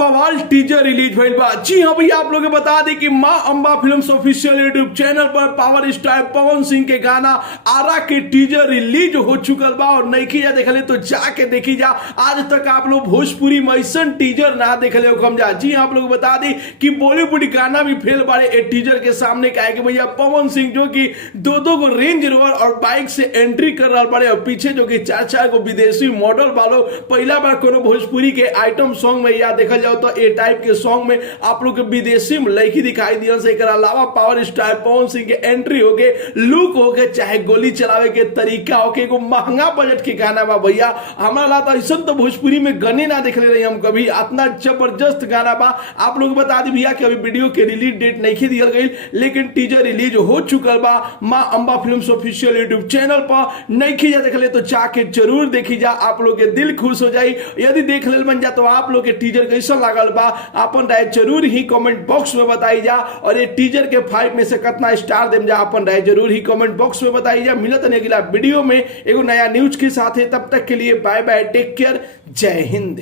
बवाल teaser release भइल बा। जी हाँ भैया, आप लोग बता दें कि मां Amba films official YouTube channel पर पावर स्टार पवन सिंह के गाना आरा के टीजर रिलीज हो चुकल बा और नहीं जा देखले तो जाके देखी जा। आज तक आप लोग भोजपुरी में ऐसा टीजर ना देखले हो कम जा। जी हाँ, आप लोग बता दें कि बॉलीवुड गाना भी फेल बारे ए टीजर के सामने का है कि भैया पवन सिंह जो कि दो को रेंज रोवर और बाइक से एंट्री कर रहा पड़े और पीछे जो कि चार को विदेशी मॉडल वालों पहला बार कोनो भोजपुरी के आइटम सॉन्ग में या देखल जाओ तो ए टाइप के सॉन्ग में आप लोग के विदेशी में लड़की दिखाई दिया से एक अलावा पावर स्टार पवन सिंह के एंट्री हो गए, लुक हो गए, चाहे गोली चलावे के तरीका हो के, महंगा बजट के गाना बा भैया। हमारा लाता ऐसा तो भोजपुरी में गने ना देखले रही हम कभी, इतना जबरदस्त गाना बा। आप लोग बता दी भैया कि अभी वीडियो के रिलीज डेट नहीं दिया गई, लेकिन टीजर रिलीज हो चुकल बा मां Amba films official YouTube channel पर। नहीं जा देखले तो जाके जरूर देखी जा, आप लोग के दिल खुश हो जाई। यदि देख ले बन जा तो आप लोग के टीजर कैसा लागल बा अपन राय जरूर ही कमेंट बॉक्स में बताई जा। और ये टीजर के 5 में से कितना स्टार देम जा अपन राय जरूर ही कमेंट बॉक्स में बताई जा। मिलत है अगला वीडियो में एगो नया न्यूज के साथ है, तब तक के लिए बाय बाय, टेक केयर, जय हिंद।